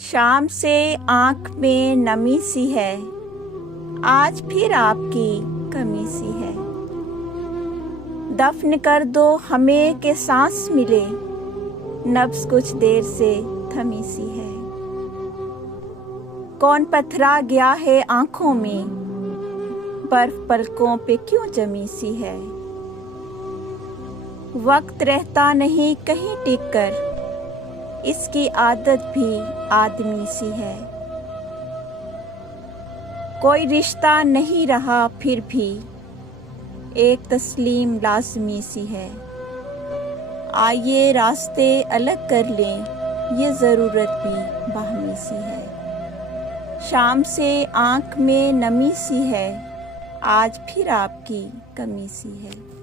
शाम से आँख में नमी सी है, आज फिर आपकी कमी सी है। दफन कर दो हमें के सांस मिले, नब्ज़ कुछ देर से थमी सी है। कौन पथरा गया है आँखों में, बर्फ पलकों पे क्यों जमी सी है। वक्त रहता नहीं कहीं टिक कर, इसकी आदत भी आदमी सी है। कोई रिश्ता नहीं रहा फिर भी, एक तस्लीम लाज़मी सी है। आइए रास्ते अलग कर लें, ये ज़रूरत भी बाहमी सी है। शाम से आँख में नमी सी है, आज फिर आपकी कमी सी है।